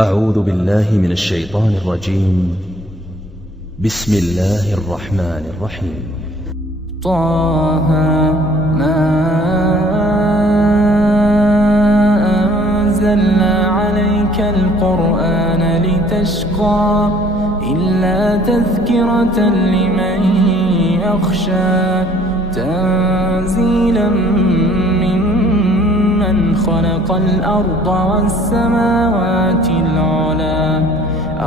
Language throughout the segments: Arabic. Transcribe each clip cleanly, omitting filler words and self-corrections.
أعوذ بالله من الشيطان الرجيم. بسم الله الرحمن الرحيم. طه ما أنزلنا عليك القرآن لتشقى إلا تذكرة لمن يخشى تنزيلا ممن خلق الأرض والسماوات العلى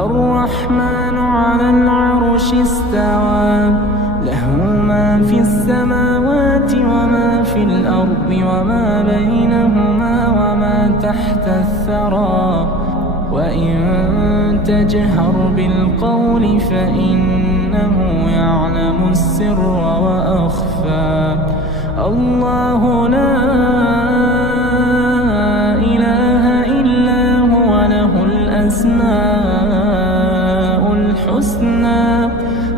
الرحمن على العرش استوى له ما في السماوات وما في الأرض وما بينهما وما تحت الثرى وإن تجهر بالقول فإنه يعلم السر وأخفى الله لا إله إلا هو له الأسماء الحسنى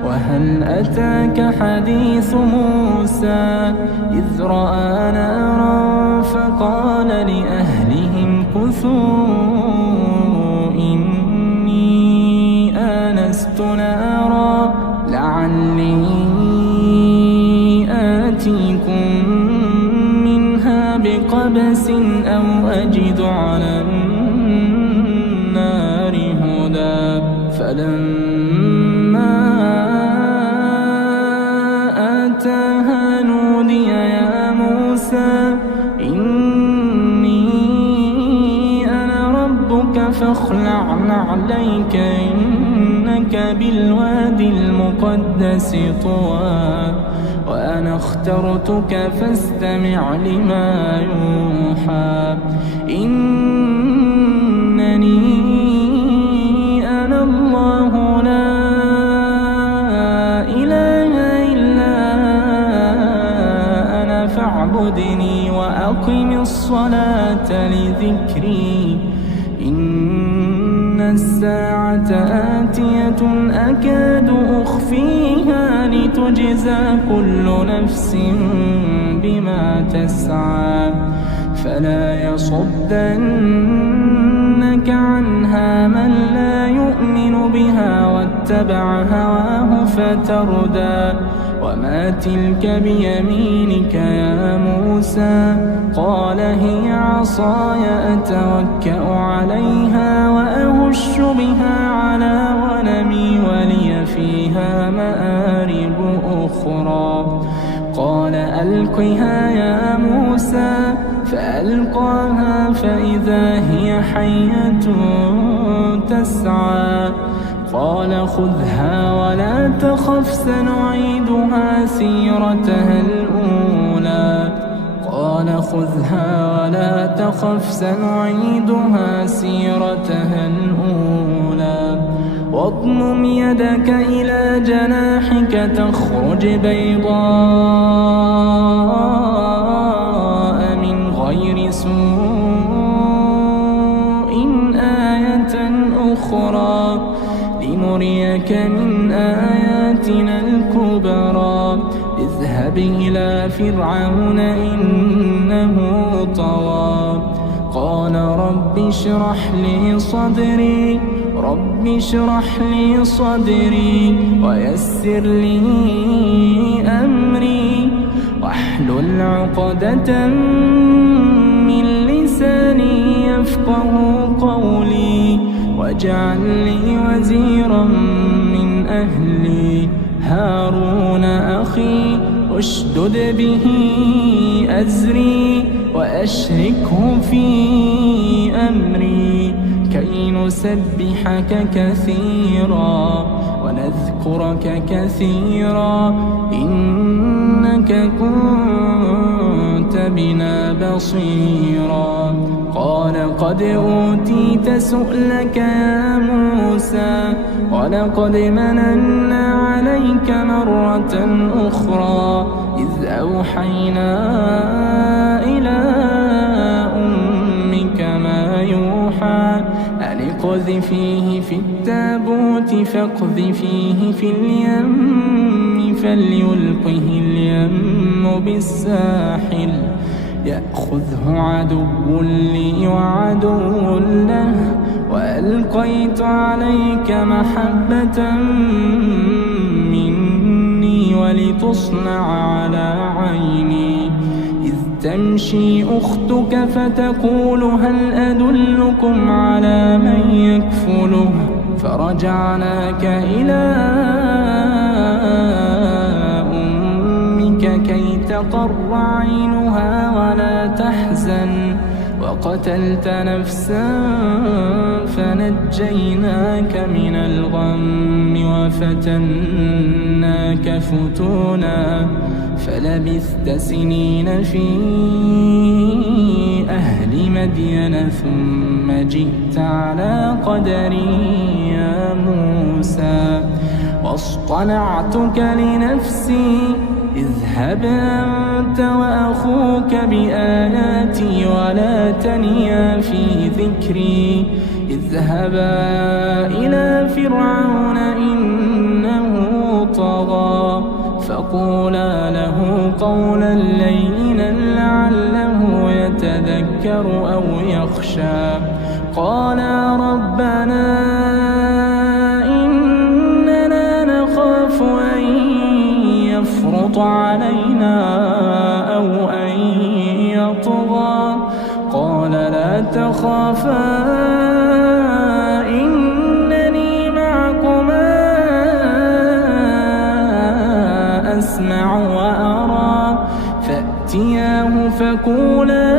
وهل أتاك حديث موسى إذ رأى نارا فقال لأهلهم كثوا إني آنست نارا لعلي آتيكم منها بقبس أو أجد على النار هدى فلما آتاها نودي يا موسى إني أنا ربك فاخلع نعليك إنك بالوادي المقدس طوى وأنا اخترتك فاستمع لما يوحى إنني أنا الله لا إله إلا أنا فاعبدني وأقم الصلاة لذكري إن الساعة آتية أكاد أخفيها لتجزى كل نفس بما تسعى فلا يصدنك عنها من لا يؤمن بها واتبع هواه فتردى وما تلك بيمينك يا موسى قال هي عصاي أتوكأ عليها وأهش بها على غنمي ولي فيها مآرب أخرى قال ألقها يا موسى فألقاها فإذا هي حية تسعى قال خذها ولا تخف سنعيدها سيرتها الأولى قال خذها ولا تخف سنعيدها سيرتها الأولى واضمم يدك إلى جناحك تخرج بيضاء من غير سوء آية أخرى لنريك من آياتنا الكبرى اذهب إلى فرعون إنه طغى قال رب اشرح لي صدري رب اشرح لي صدري ويسر لي أمري واحلل عقدة من لساني يفقه قولي واجعل لي وزيرا من أهلي هارون أخي اشدد به أزري وأشركه في أمري كي نسبحك كثيرا ونذكرك كثيرا إنك كنت بنا بصيرا قال قد أوتيت سؤلك يا موسى ولقد مننا عليك مرة أخرى إذ أوحينا إلى أمك ما يوحى أن اقذفيه في التابوت فاقذفيه في اليم فليلقه اليم بالساحل يأخذه عدو لي وعدو له وألقيت عليك محبة مني ولتصنع على عيني إذ تمشي أختك فتقول هل أدلكم على من يكفله فرجعناك إلى أمك كي تقر عينها ولا تحزن وقتلت نفسا فنجيناك من الغم وفتناك فتونا فلبثت سنين في أهل مدين ثم جئت على قدري يا موسى واصطنعتك لنفسي اذهب أنت وأخوك بآياتي ولا تنيا في ذكري اذهبا إلى فرعون إنه طغى فقولا له قولا لينا لعله يتذكر أو يخشى قالا ربنا إننا نخاف أن يفرط علينا أو أن يطغى قال لا تخافا إنني معكما أسمع وأرى فأتياه فقولا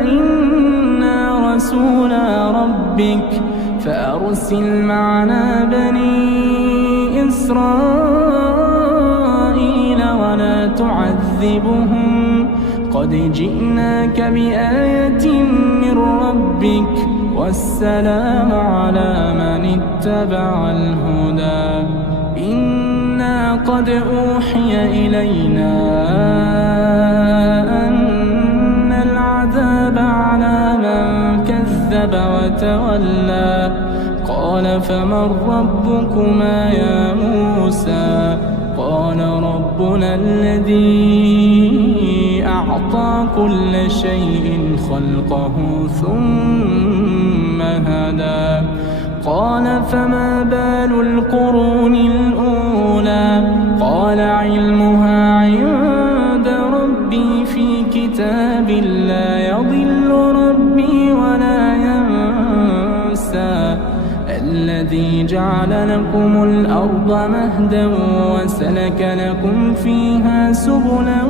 إنا رسولا ربك فأرسل معنا بني إسرائيل ولا تعذبهم قد جئناك بآية من ربك والسلام على من اتبع الهدى إنا قد أوحي إلينا أن العذاب على من كذب وتولى قال فمن ربكما يا موسى قال ربنا الذي أعطى كل شيء خلقه ثم هدى قال فما بال القرون الأولى قال علمها عند ربي في كتاب لا يضل ربي ولا ينسى الذي جعل لكم الأرض مهدا وسلك لكم فيها سبلا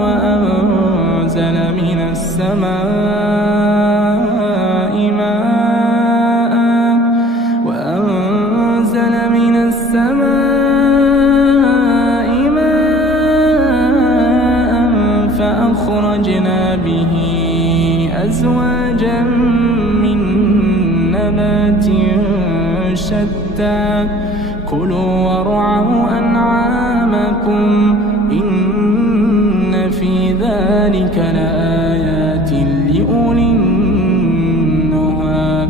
وأنزل من السماء ماء فأخرجنا به أزواجا من نبات شتى كلوا وارعوا أنعامكم إن في ذلك لآيات لأولي النهى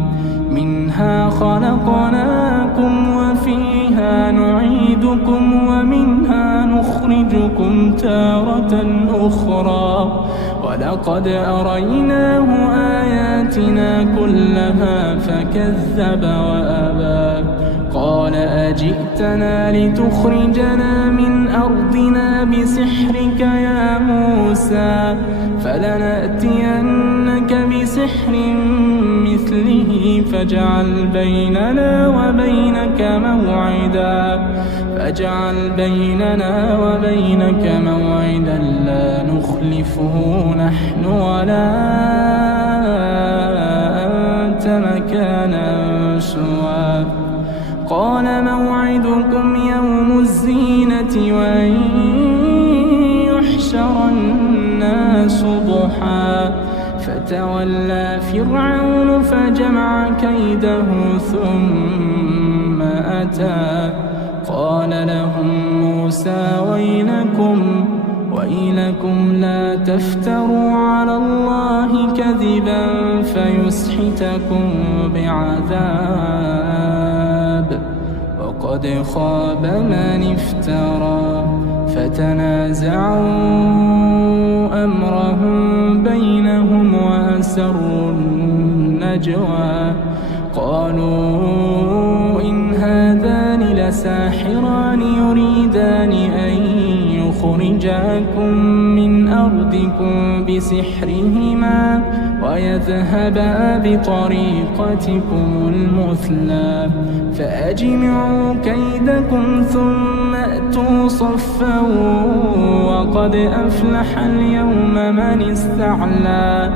منها خلقناكم وفيها نعيدكم ومنها نخرجكم تارة أخرى ولقد أريناه آياتنا كلها فكذب وأبى قال أجئتنا لتخرجنا من أرضنا بسحرك يا موسى فلنأتينك بسحر مثله فاجعل بيننا وبينك موعدا لا نخلفه نحن ولا أنت مكانا سوى قال موعدكم يوم الزينة وأن يحشر الناس ضحى فتولى فرعون فجمع كيده ثم أتى قال لهم موسى ويلكم لا تفتروا على الله كذبا فيسحتكم بعذاب وقد خاب من افترى فتنازعوا أمرهم بينهم وأسروا النجوى قالوا إن هذان لساحران يريدان أن يخرجاكم من أرضكم بسحرهما ويذهبا بطريقتكم المثلى فأجمعوا كيدكم ثم أتوا صفا وقد أفلح اليوم من استعلى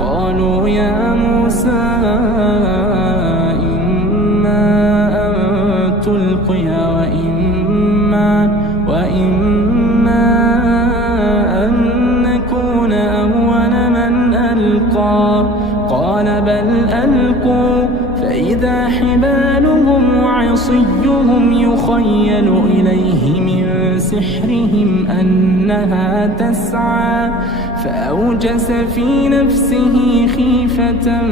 قالوا يا موسى إما أن تلقي وإما أن نكون أول من ألقى قال بل ألقوا فإذا حبالهم وعصيهم يخيل إليه من سحرهم أنها تسعى فأوجس في نفسه خيفة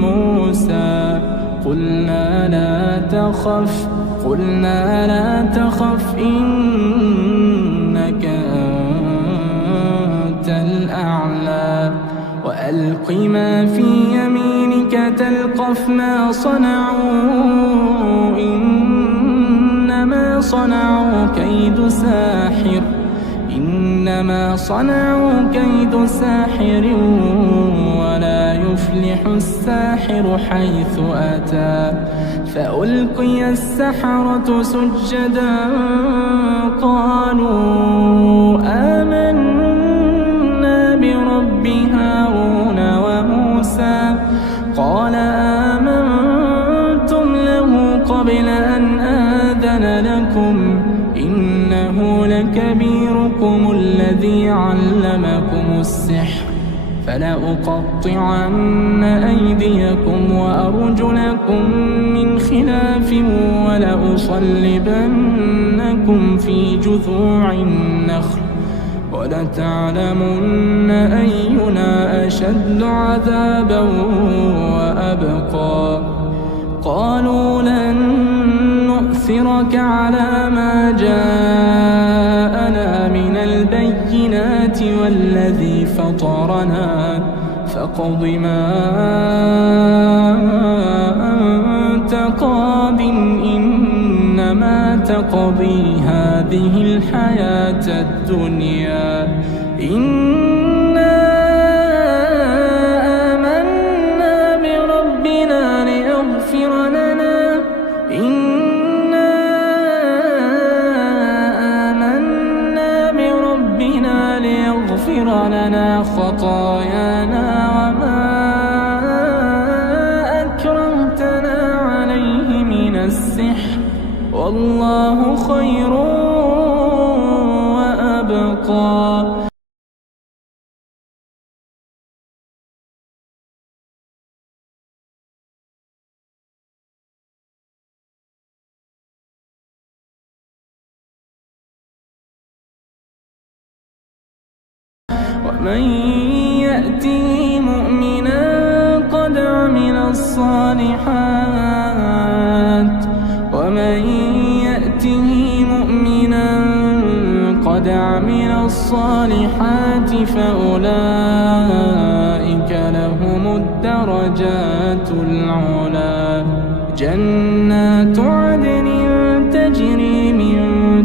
موسى قلنا لا تخف إنك أنت الأعلى وألق ما في يمينك تلقف ما صنعوا إنما صنعوا كيد ساحر ولا يفلح الساحر حيث أتى فألقي السحرة سجدا قالوا آمنا برب هارون وموسى قال آمنتم له قبل أن آذن لكم إنه لكبيركم الذي علمكم السحر فلأقطعن أيديكم وأرجلكم من خلاف ولأصلبنكم في جذوع النخل ولتعلمن أينا أشد عذابا وأبقى قالوا لن نؤثرك على ما جاءنا من البينات والذي فطرنا فاقض ما أنت قاض إنما تقضي هذه الحياة الدنيا إنا آمنا بربنا ليغفر لنا خطايانا وما أكرمتنا عليه من السحر والله خير وأبقى ومن يأته مؤمنا قد عمل الصالحات فأولئك لهم الدرجات العلى جنات عدن تجري من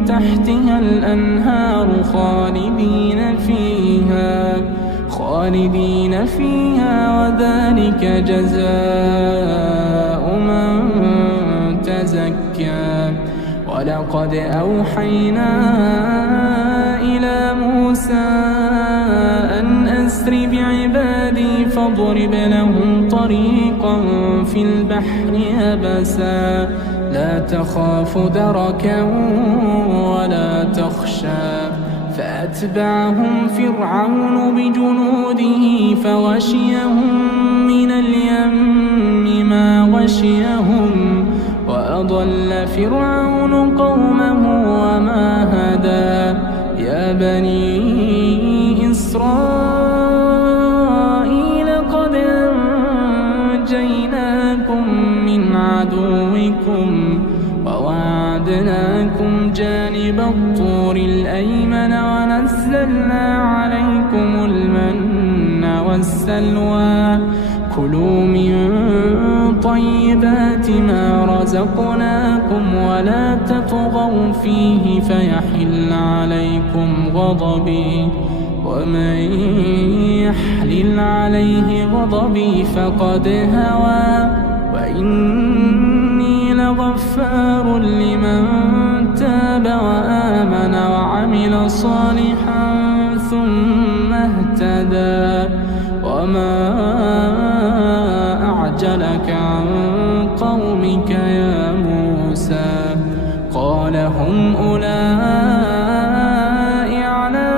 تحتها الأنهار خالدين فيها وذلك جزاء من تزكى ولقد أوحينا إلى موسى أن أسر بعبادي فاضرب لهم طريقا في البحر يبسا لا تخاف دركا ولا تخشى فأتبعهم فرعون بجنوده فغشيهم من اليم ما غشيهم وأضل فرعون قومه وما هدى يا بني إسرائيل قد أنجيناكم من عدوكم وواعدناكم جانب الطور الأيمن ونزلنا عليكم المن والسلوى كلوا من طيبات ما رزقناكم ولا تطغوا فيه فيحل عليكم غضبي ومن يحلل عليه غضبي فقد هوى وإني لغفار لمن تاب وآمن وعمل صالحا ثم اهتدى وما أعجلك عن قومك يا موسى قال هم أولئك على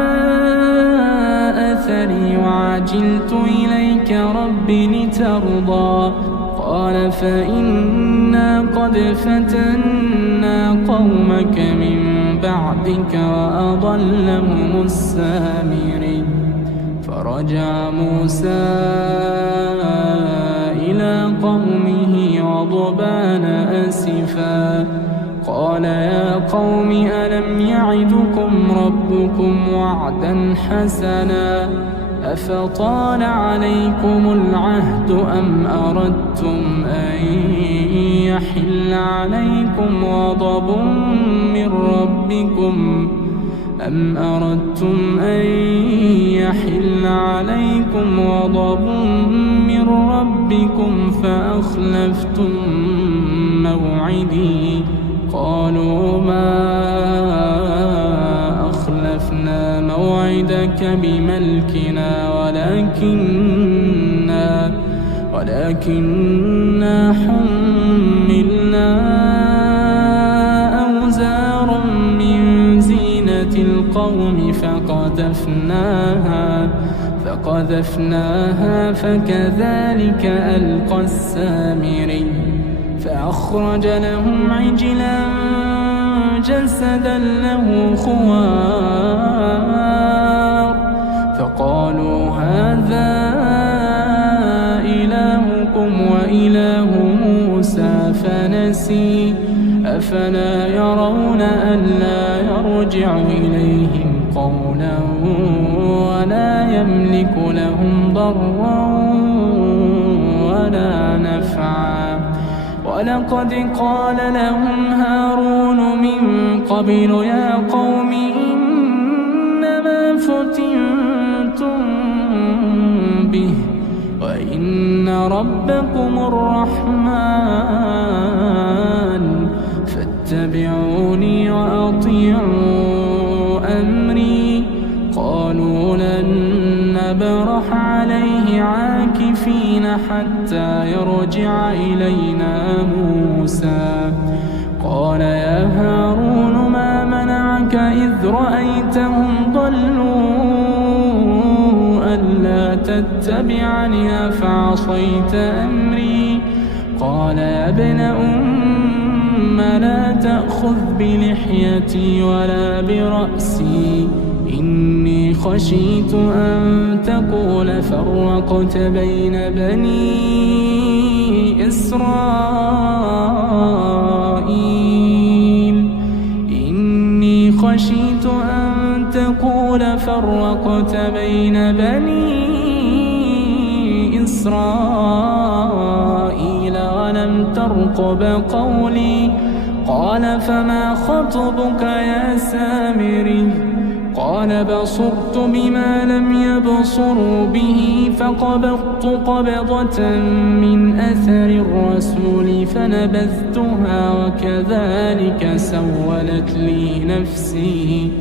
أثري وعجلت إليك رب لترضى قال فإنا قد فتنا قومك من بعدك وأضلهم السامري فرجع موسى إلى قومه غضبان أسفا قال يا قوم ألم يعدكم ربكم وعدا حسنا أفطال عليكم العهد أم أردتم أن يحل عليكم غضب من ربكم فأخلفتم موعدي قالوا ما أخلفنا موعدك بملكنا ولكننا حملنا أوزارا من زينة القوم فقذفناها فكذلك ألقى السامري فأخرج لهم عجلا جسدا له خوار فقالوا هذا إلهكم وإله موسى فنسي أفلا يرون ألا يرجع إليهم قولا ولا يملك لهم ضرا ولا نفعا ولقد قال لهم هارون من قبل يا قوم إنما فتنتم به وإن ربكم الرحمن فاتبعوني وأطيعوا أمري قالوا لن نبرح عليه عاكفين حتى يرجع إلينا موسى قال يا هارون ما منعك إذ رأيتهم ضلوا ألا تتبعني أفعصيت أمري قال يا ابن لا تأخذ بلحيتي ولا برأسي إني خشيت أن تقول فرقت بين بني إسرائيل فرقت بين بني إسرائيل ولم ترقب قولي قال فما خطبك يا سامري قال بصرت بما لم يبصروا به فقبضت قبضة من أثر الرسول فنبذتها وكذلك سولت لي نفسي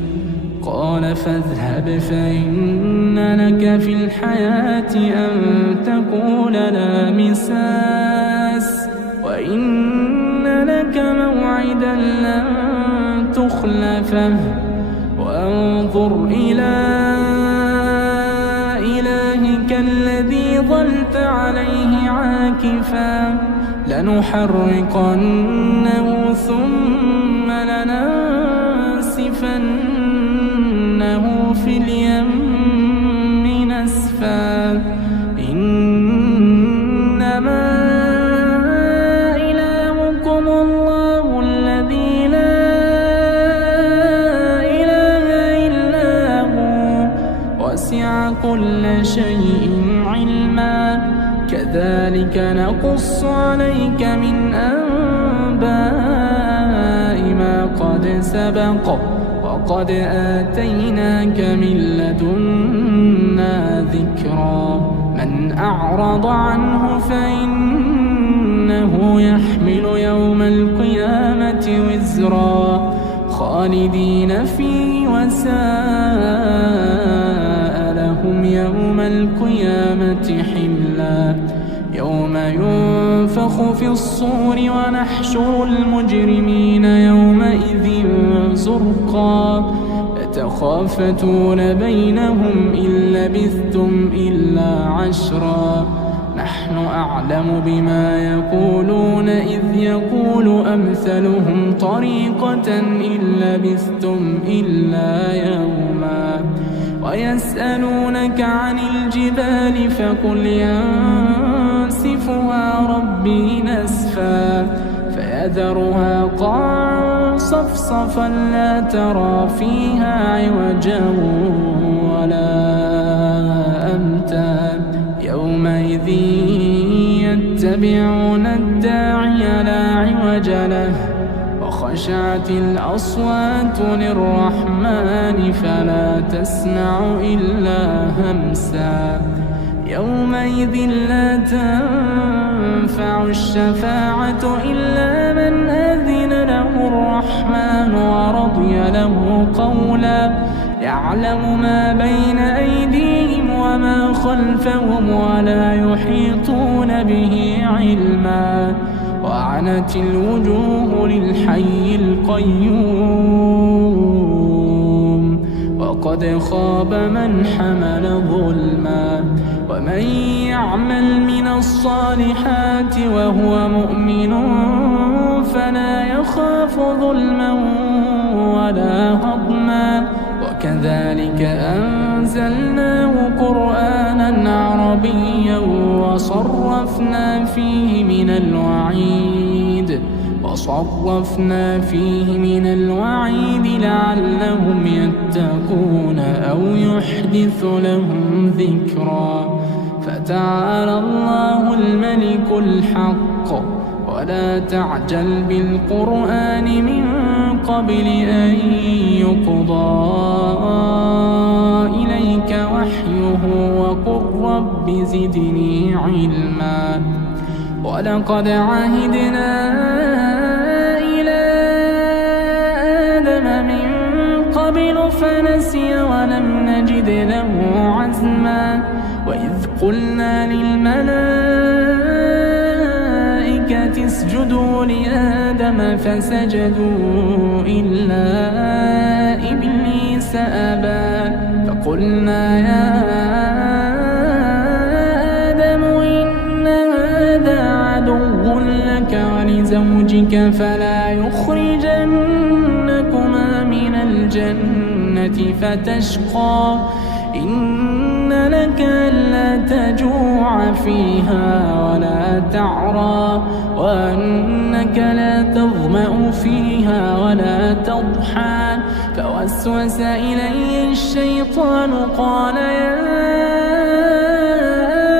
قال فاذهب فإن لك في الحياة أن تقول لا مساس وإن لك موعدا لن تخلفه وانظر إلى إلهك الذي ظلت عليه عاكفا لنحرقنه ثم لننسفنه في اليم نسفا إنما إلهكم الله الذي لا إله إلا هو وسع كل شيء علما كذلك كذلك نقص عليك من أنباء ما قد سبق وقد آتيناك من لدنا ذكرا من أعرض عنه فإنه يحمل يوم القيامة وزرا خالدين فيه وساء لهم يوم القيامة حملا يوم ينفخ في الصور ونحشر المجرمين يومئذ زرقا يتخافتون بينهم إن لبثتم إلا عشرا نحن أعلم بما يقولون إذ يقول أمثلهم طريقة إن لبثتم إلا يوما ويسألونك عن الجبال فقل ينسفها ربي نسفا فيذرها قاعا صفصفا لا ترى فيها عوجا ولا أمتا يومئذ يتبعون الداعي لا عوج له وخشعت الأصوات للرحمن فلا تسمع إلا همسا يومئذ لا تنفع الشفاعة إلا من أذن له الرحمن ورضي له قولا يعلم ما بين أيديهم وما خلفهم ولا يحيطون به علما وعنت الوجوه للحي القيوم وقد خاب من حمل ظلما ومن يعمل من الصالحات وهو مؤمن فلا يخاف ظلما ولا هضما وكذلك أنزلناه قرآنا عربيا وصرفنا فيه من الوعيد لعلهم يتقون أو يحدث لهم ذكرا فتعالى الله الملك الحق ولا تعجل بالقرآن من قبل أن يقضى إليك وحيه وقل رب زدني علما ولقد عهدنا إلى آدم من قبل فنسي ولم نجد له عزما وإذ قلنا للملائكة اسجدوا لآدم فسجدوا إلا إبليس أبى فقلنا يا آدم إن هذا عدو لك ولزوجك فلا يخرجنكما من الجنة فتشقى إن لك ألا تجوع فيها ولا تعرى وأنك لا تظمأ فيها ولا تضحى فوسوس إليه الشيطان قال يا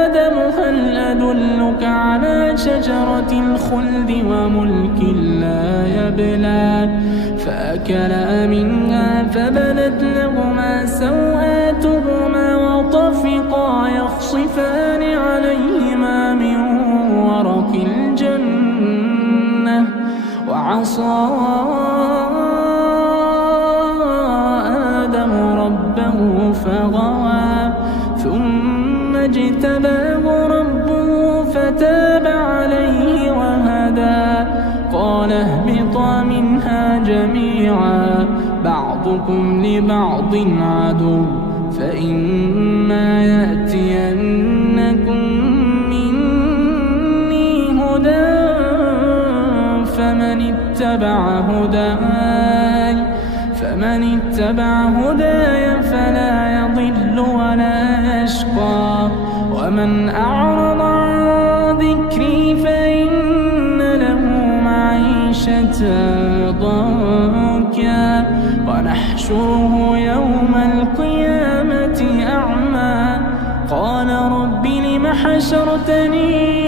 آدم هل أدلك على شجرة الخلد وملك لا يبلى فأكلا منها فبدت لهما سوآتهما وطفقا يخصفان عليهما من ورق الجنة وعصى آدم ربه فغوى ثم اجتباه ربه فتاب عليه وهدى قال اهبطا منها جميعا بعضكم لبعض عدو فإما يأتينكم مني هدى فمن اتبع هداي فلا يضل ولا يشقى ومن أعرض عن ذكري فإن له معيشة ضنكا ونحشره يوم القيامة أعمى قال رب لم حشرتني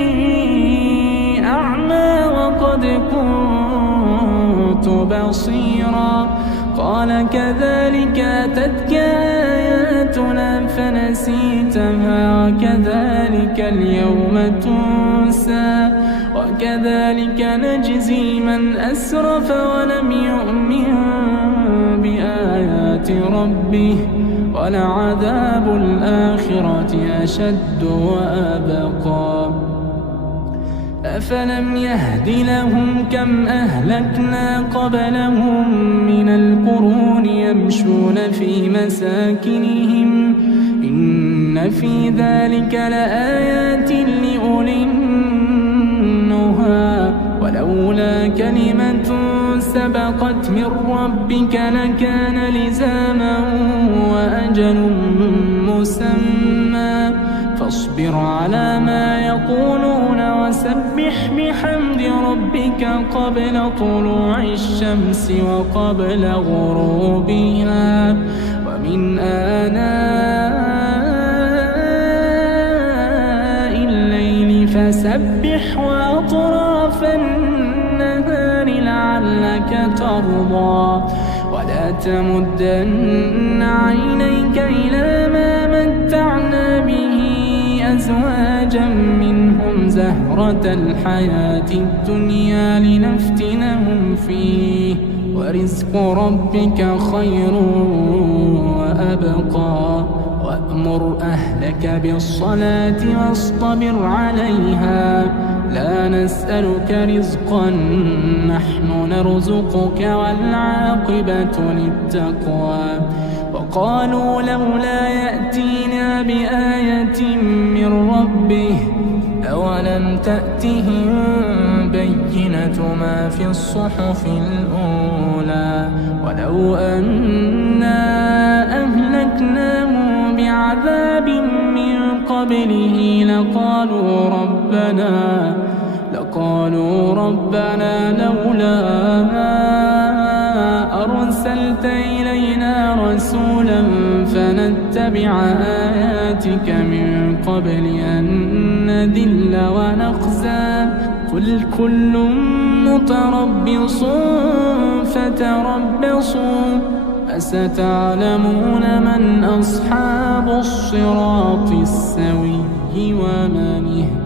قد كنت بصيرا قال كذلك أتتك آياتنا فنسيتها وكذلك اليوم تنسى وكذلك نجزي من أسرف ولم يؤمن بآيات ربه ولعذاب الآخرة أشد وأبقى أفلم يهد لهم كم أهلكنا قبلهم من القرون يمشون في مساكنهم إن في ذلك لآيات لأولي النهى ولولا كلمة سبقت من ربك لكان لزاما وأجل مسمى فاصبر على ما يقولون وسبح بحمد ربك قبل طلوع الشمس وقبل غروبها ومن آناء الليل فسبح وأطراف النهار لعلك ترضى ولا تمدن عينيك إلى ما متعنا به أزواجا منهم زهرة الحياة الدنيا لنفتنهم فيه ورزق ربك خير وأبقى وأمر أهلك بالصلاة واصطبر عليها لا نسألك رزقا نحن نرزقك والعاقبة للتقوى وقالوا لولا يأتينا بآية من ربه أولم تأتهم بينة ما في الصحف الأولى ولو أنا أهلكناهم بعذاب من قبله لقالوا ربنا لولا أرسلت إلينا رسولا فنتبع آياتك من قبل أن نذل ونخزى قل كل متربص فتربصوا فستعلمون من أصحاب الصراط السوي ومن